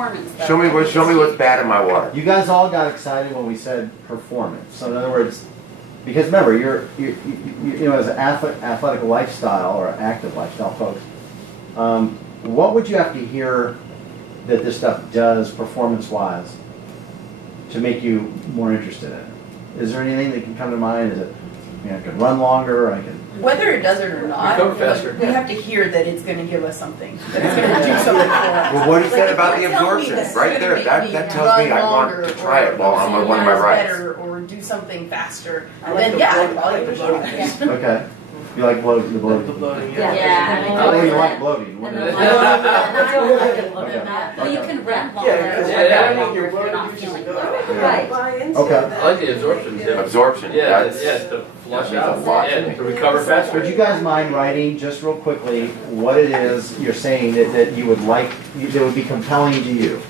performance though. Show me what's bad in my water. You guys all got excited when we said performance. So in other words, because remember, you know, as an athletic lifestyle or active lifestyle folks, what would you have to hear that this stuff does performance-wise to make you more interested in it? Is there anything that can come to mind? Is it, I can run longer, I can... Whether it does it or not, Recover faster. we have to hear that it's going to give us something. That it's going to do something for us. Well, what he said Like, about if the you tell me absorption, that it's right gonna there, make that tells me run I want longer to try it while I'm on one of my rides. better, or do something faster. I like Then the yeah, bloating. I'll I like give the it a bloating. shot. Okay. You like bloating, the bloating? The bloating, Yeah. yeah. Oh, you like bloating. And What then is I it? like a little Okay. bit of that. Well, you can run Yeah, longer, because work yeah, longer your if you're bloating not usually feeling go good. up. Right. Okay. I like the absorption too. Absorption, Yeah, that's, yeah, to flush that means a out. lot to Yeah, me. to recover faster. Would you guys mind writing, just real quickly, what it is you're saying that you would like, that would be compelling to you?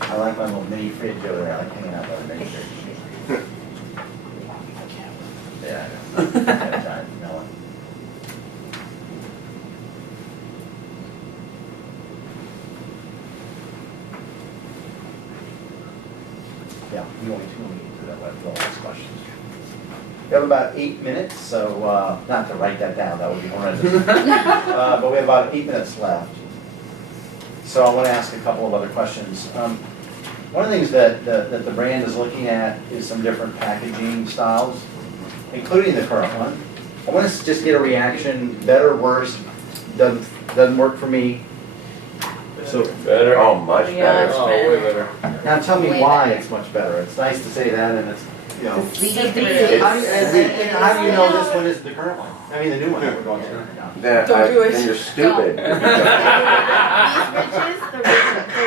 I like my little mini fridge over there. I like hanging out by the mini fridge. Yeah, I know. Yeah, try it, smell it. Yeah, you only two minutes to that way, all those questions. We have about 8 minutes, so, not to write that down, that would be horrendous. But we have about 8 minutes left. So I want to ask a couple of other questions. One of the things that the brand is looking at is some different packaging styles, including the current one. I want to just get a reaction, better, worse, doesn't work for me. So Better. oh, much better. Oh, way better. now tell me Way why better. it's much better. It's nice to say that, and it's, you know. It's- And how do you know this one is the current one? I mean, the new one that we're going to. Then, Don't do it. then you're stupid. The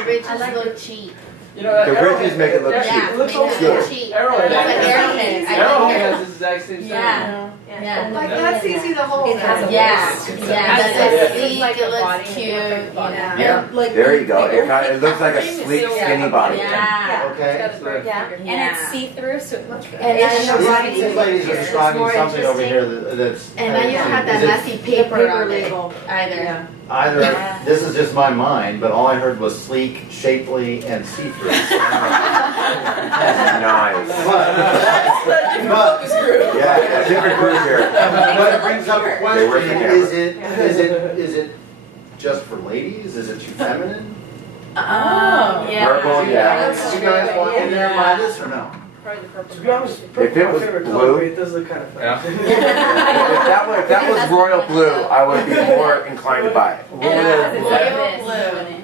ridges look cheap. You know, The ridges make it look cheap. Yeah, It looks make old it school. look cheap. Arrowhead. Like Arrowhead. I Arrowhead like has the exact same Yeah. Yeah. Like that's easy to hold. It has a yeah, That's that's it. sleek, Like it a looks body, cute, perfect body. yeah. Yeah, Like, there you go. the It looks like a packaging sleek, is so skinny body. Yeah. Okay. Yeah. And it's see-through, so it looks good. And then the writing These ladies are is describing more something over interesting. here that's. And then you don't have that is it messy paper on it label. either. Either, Yeah. this is just my mind, but all I heard was sleek, shapely, and see-through. Nice. That's the different But- focus group. Yeah, different group here. But it brings up a They question, work together. is it just for ladies? Is it too feminine? Oh, Yeah. Purple, yeah. Did you guys walk in there and buy this or no? To be honest, If it purple my was favorite blue- color, but it does look kind of fun. Yeah. If that was royal blue, I would be more inclined to buy it. Royal blue.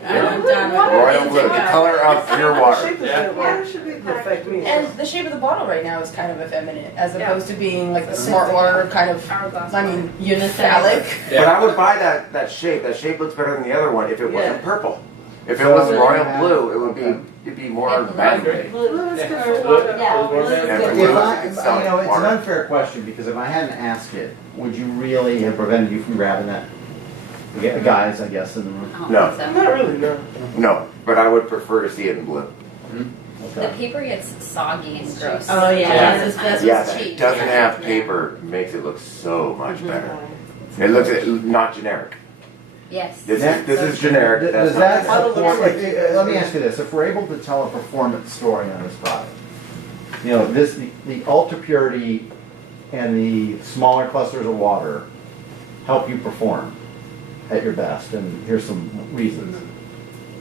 I'm done with it. Royal blue, the color of pure The water. shape is Yeah. good. Why should it affect me? And the shape of the bottle right now is kind of effeminate, as Yeah. opposed to being like the smart water kind of, Hourglass. I mean, uniphthalic. But I would buy that shape. That shape looks better than the other one if it wasn't Yeah. purple. If it So- was royal blue, it would be it'd be more manly. Blue is good Yeah. for water. Yeah. Blue is Yeah. good. If Blue I, is solid it's an water. unfair question, because if I hadn't asked it, would you really have prevented you from grabbing that? Guys, I guess, in the room. I don't No. think so. Not really, no. No, but I would prefer to see it in blue. The Okay. paper gets soggy and gross. Oh, yeah. That's what's Yeah, that cheap. it doesn't Yeah. have Yeah. paper makes it look so much better. It looks not generic. Yes. This is generic. Does That's that not generic. support, let me ask you this, if we're able to tell a performance story on this product, you know, the ultra purity and the smaller clusters of water help you perform at your best, and here's some reasons.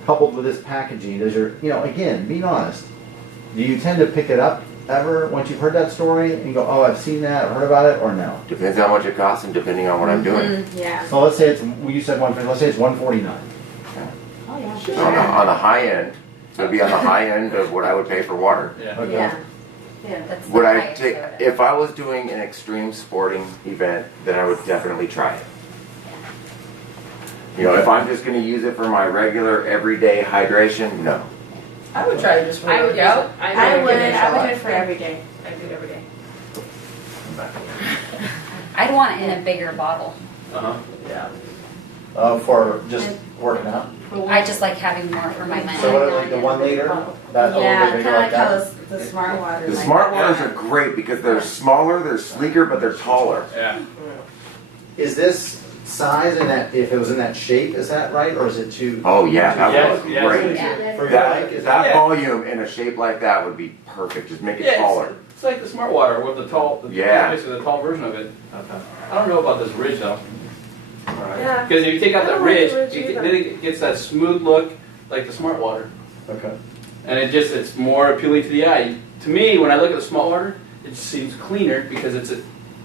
Coupled with this packaging, does your, you know, again, being honest, do you tend to pick it up ever once you've heard that story and go, oh, I've seen that, I've heard about it, or no? Depends how much it costs and depending on what I'm doing. Yeah. So let's say it's, well, you said let's say it's 149. Oh, yeah. So on the high end, so it'd be on the high end of what I would pay for water. Yeah. Okay. Yeah. Yeah. That's Would the I highest take, soda. if I was doing an extreme sporting event, then I would definitely try it. You know, if I'm just gonna use it for my regular everyday hydration, no. I would try it just for I would workout. I would give it a shot. do it for every day. I do it every day. I'd want it in a bigger bottle. Uh-huh. Yeah. For just working out? I just like having more for my money. So what, like the 1 liter? That a little Yeah, bit kind bigger of like like how that? the smart water. The like smart that. ones are great because they're smaller, they're sleeker, but they're taller. Yeah. Is this size in that, if it was in that shape, is that right, or is it too? Oh yeah, that Yes, was yes. great. Yeah. For your That, bike, is that that? volume in a shape like that would be perfect. Just make it Yeah, taller. it's like the smart water with the tall, Yeah. basically the tall version of it. Okay. I don't know about this ridge though. All right. Yeah. Because if you take out I that don't like ridge, the ridge then either. it gets that smooth look like the smart water. Okay. And it's more appealing to the eye. To me, when I look at the smart water, it just seems cleaner because it's a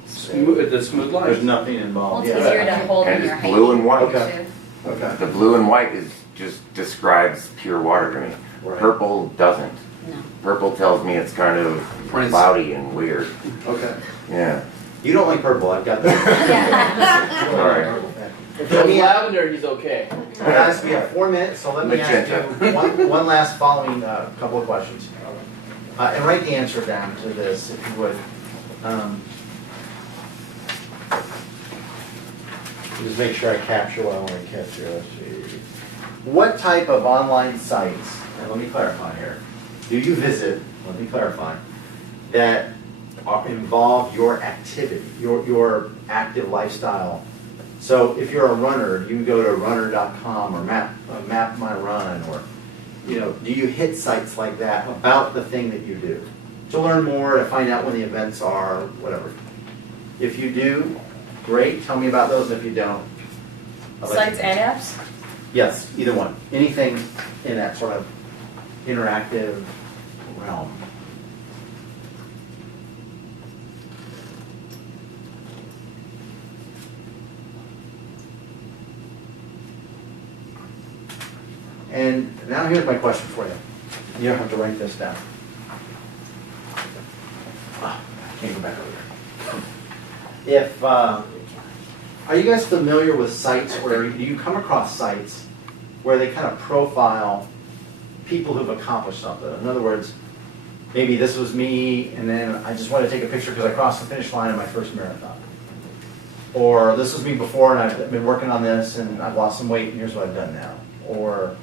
smooth, the smooth There's lines. nothing Well, involved. it's Yeah. easier to hold And when you're it's hiking. blue and white. Okay. too. Okay. The blue and white is just describes pure water to me. Right. Purple doesn't. No. Purple tells me it's kind of Prince. cloudy and weird. Okay. Yeah. You don't like purple, I've got that. All right. If Let it's me lavender, he's okay. Guys, we have 4 minutes, so let me ask Magenta. you one last following couple of questions. And write the answer down to this, if you would. Just make sure I capture what I want to capture. Let's see. What type of online sites, and let me clarify here, do you visit, let me clarify, that involve your activity, your active lifestyle? So if you're a runner, you go to runner.com or map my run, or do you hit sites like that about the thing that you do to learn more, to find out when the events are, whatever? If you do, great. Tell me about those. If you don't, I'll let Sites and apps? yes, either one. Anything in that sort of interactive realm. And now here's my question for you. You don't have to write this down. Can't go back over there. Are you guys familiar with sites where you come across sites where they kind of profile people who've accomplished something? In other words, maybe this was me, and then I just wanted to take a picture because I crossed the finish line in my first marathon. Or this was me before, and I've been working on this, and I've lost some weight, and here's what I've done now. Or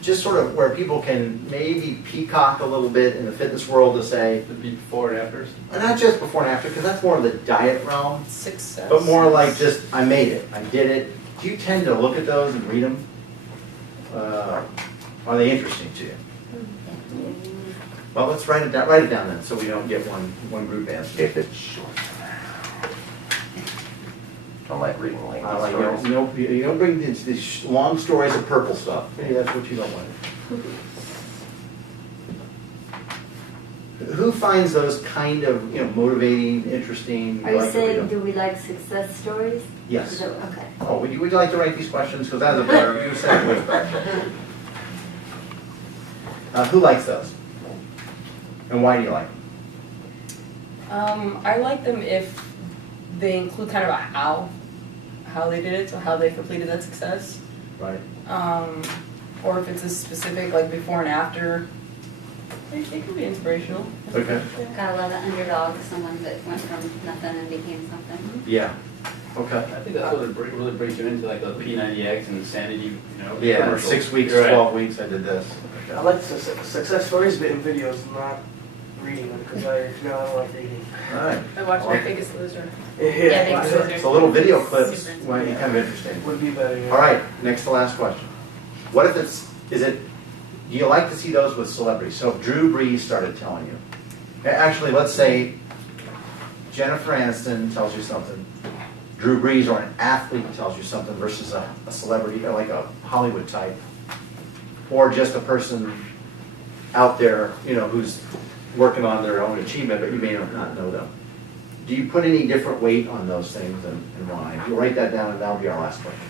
just sort of where people can maybe peacock a little bit in the fitness world to say, The before and afters. and not just before and after, because that's more of the diet realm, Success. but more like just, I made it, I did it. Do you tend to look at those and read them? Are they interesting to you? Well, let's write it down then, so we don't get one group answer. If it's short. I like reading lengthy I like, stories. you don't bring these long stories of purple stuff. Maybe that's what you don't want. Who finds those kind of, motivating, interesting? Are you like to read saying, them? do we like success stories? Yes. Is that- Okay. Oh, would you like to write these questions? Because that's a better, you said it way better. Who likes those? And why do you like them? I like them if they include kind of a how they did it, so how they completed that success. Right. Or if it's a specific, like before and after, they can be inspirational. Okay. Gotta love the underdog, someone that went from nothing and became something. Yeah. Okay. I think that's what really brings you into like the P90X and Sanity, Yeah, commercials. 6 weeks, Right. 12 weeks, I did this. I like success stories, but in videos, not reading them, because I don't like reading. All right. I watched I like The Biggest Loser. Yeah, Big Brother. So little video clips, Super well, kind of interesting. Would be better, yeah. All right, next to last question. What if do you like to see those with celebrities? So if Drew Brees started telling you. Actually, let's say Jennifer Aniston tells you something. Drew Brees or an athlete tells you something versus a celebrity, or like a Hollywood type. Or just a person out there, who's working on their own achievement, but you may not know them. Do you put any different weight on those things and why? You'll write that down and that'll be our last question.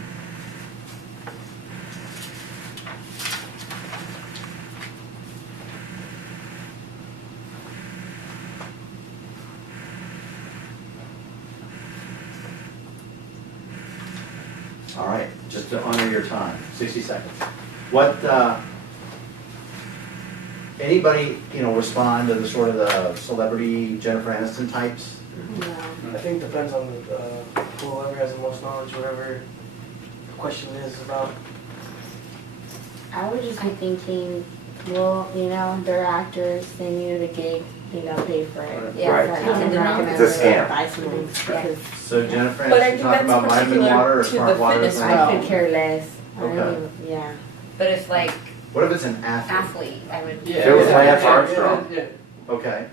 All right, just to honor your time, 60 seconds. Anybody, respond to the sort of the celebrity Jennifer Aniston types? No. I think it depends on the whoever has the most knowledge, whatever the question is about. I would just be thinking, well, you know, they're actors, they knew the gig, you know, pay for it. Yeah, Right. I'm not gonna It's a scam. buy some things because So Jennifer, But I has to think talk that's about vitamin particular water or to smart the water. fitness I could care less. I don't Okay. even- yeah. But if like What if it's an athlete? athlete, I would. Yeah. If it was yeah, Lance yeah, Armstrong. Yeah, Okay.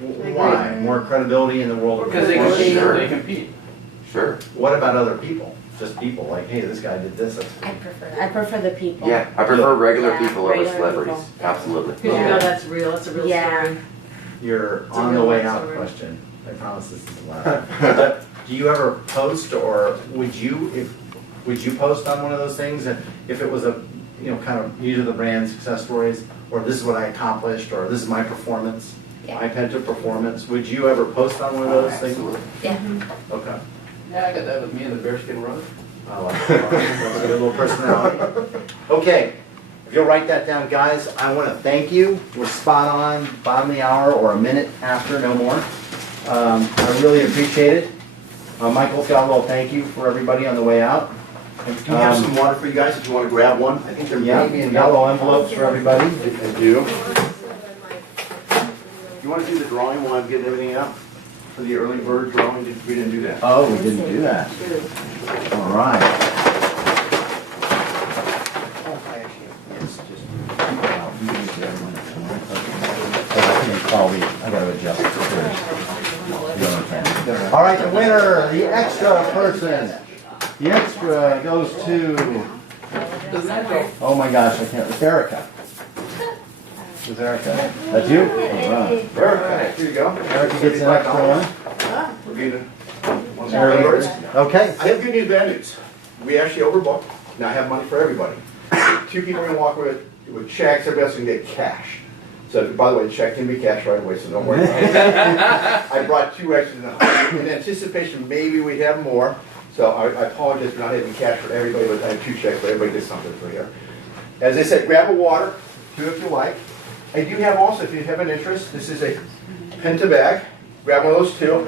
Why? More credibility in the world of because they performance? compete, Sure. they compete. Sure. What about other people? Just people, like, hey, this guy did this. That's I prefer I that. prefer the people. Yeah, I prefer regular Yeah, people over regular celebrities. people. Absolutely. Because you know that's real, it's a real Yeah. story. your It's a on the real way life out story. question. I promise this is loud. But do you ever post, or would you post on one of those things? And if it was a, you know, kind of these are the brand success stories, or this is what I accomplished, or this is my performance, Yeah. my Penta performance, would you ever post on one of those things? Absolutely. Yeah. Okay. Yeah, I got that with me and the bearskin rug. I like that. That's a good little personality. Okay, if you'll write that down, guys, I want to thank you. We're spot on, bottom of the hour or a minute after, no more. I really appreciate it. Michael's got a little thank you for everybody on the way out. And do you have some water for you guys if you want to grab one? I think there Yeah, may be yellow envelopes for everybody. I do. You want to do the drawing while I'm getting everything out? For the early bird drawing, we didn't do that. Oh, we didn't do that. All right. Yes, just. I gotta adjust it first. All right, the winner, the extra person. The extra goes to, oh my gosh, I can't, Erica. Who's Erica? That's you? All right. Erica, here you go. Erica gets an extra one. We're getting one more early birds. Okay. I have good news, bad news. We actually overbooked. Now I have money for everybody. 2 people are gonna walk with checks, everybody else can get cash. So, by the way, the check can be cash right away, so don't worry about it. I brought 2 extras in anticipation, maybe we have more. So I apologize for not having cash for everybody, but I have 2 checks, but everybody gets something for here. As I said, grab a water, 2 if you like. I do have also, if you have an interest, this is a Penta bag. Grab one of those 2.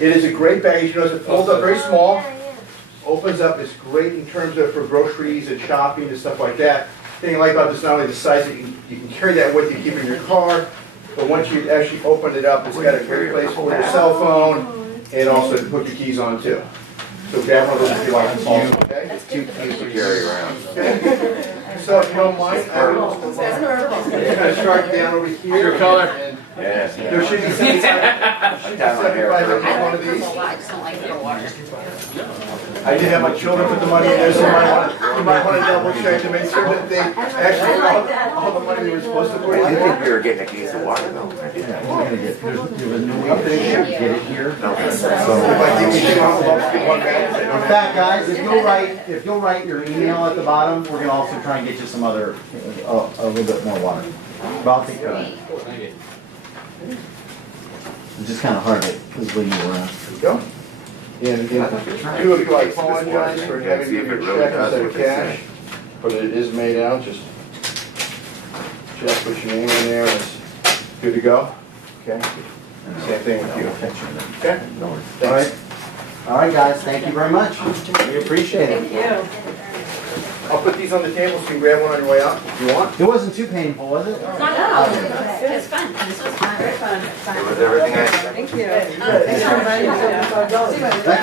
It is a great bag, as you notice, it folds up very small. Opens up, it's great in terms of for groceries and shopping and stuff like that. Thing I like about this, not only the size, that you can carry that with you, keep it in your car, but once you actually open it up, it's got a great place for your cell phone and also to put your keys on too. So grab one of those if you like, it's you, okay? It's too cute to carry around. Okay. So if you don't mind, I will just kind of shark down over here. Your color. And Yes. there should be 75 I of these. a lot, I just don't like the water. I did have my children put the money in there, so you might want to double check to make sure that they actually all the money they were supposed to put I in did there. think we were getting a case of water though. Yeah, we're gonna get, there's a new way to get it here. If I give you 2 envelopes, get 1 bag. In fact, guys, if you'll write your email at the bottom, we're gonna also try and get you some other, a little bit more water. But I'll take care of it. Thank you. It's just kinda hard to leave you around. Go. And 2 of you, I apologize for having you your check instead of cash, but it is made out, just check, put your name in there, and it's good to go. Okay? Same thing with you. Okay? All right, all right, guys, thank you very much. We appreciate it. Thank you. I'll put these on the table so you can grab one on your way out if you want. It wasn't too painful, was it? No, it's fun, this was fun. It was everything I expected. Thank you. That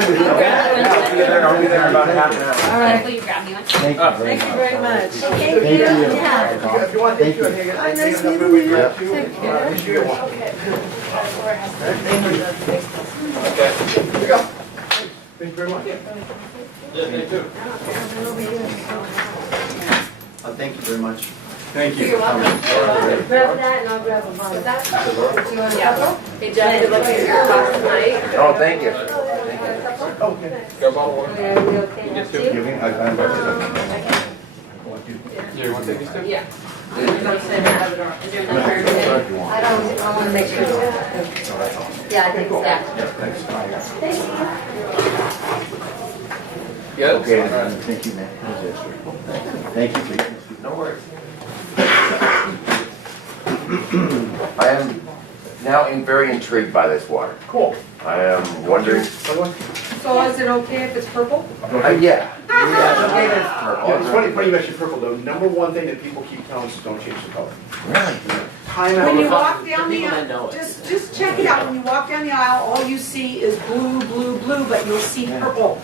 could be. I'll be there in about half an hour. All right. Will you grab me one? Thank you very Thank much. you very much. Thank you. If you want, Thank thank you. you. Hang it. We grab 2. Wish you one. Okay. Here you go. Thank you very much. Yeah, thank you. Thank you very much. Thank you. You're welcome. Grab that and I'll grab a bottle. Yeah. Hey Jeff, good luck with your class tonight. Oh, thank you. Okay. Got a bottle of water? Are we okay You now get 2? too? Here, you want to take these 2? Yeah. Is there another? I want to make sure. Yeah, I think so. Yeah. Okay, All right. thank you, man. Thank you for your. No worries. I am now very intrigued by this water. Cool. I am wondering, By the way, So is it okay if it's purple? Yeah. Yeah, it's funny you mentioned purple, though. Number one thing that people keep telling us is don't change the color. Really? Time out. When you walk down the People that aisle, know it. just check it out. When you walk down the aisle, all you see is blue, blue, blue, but you'll see purple.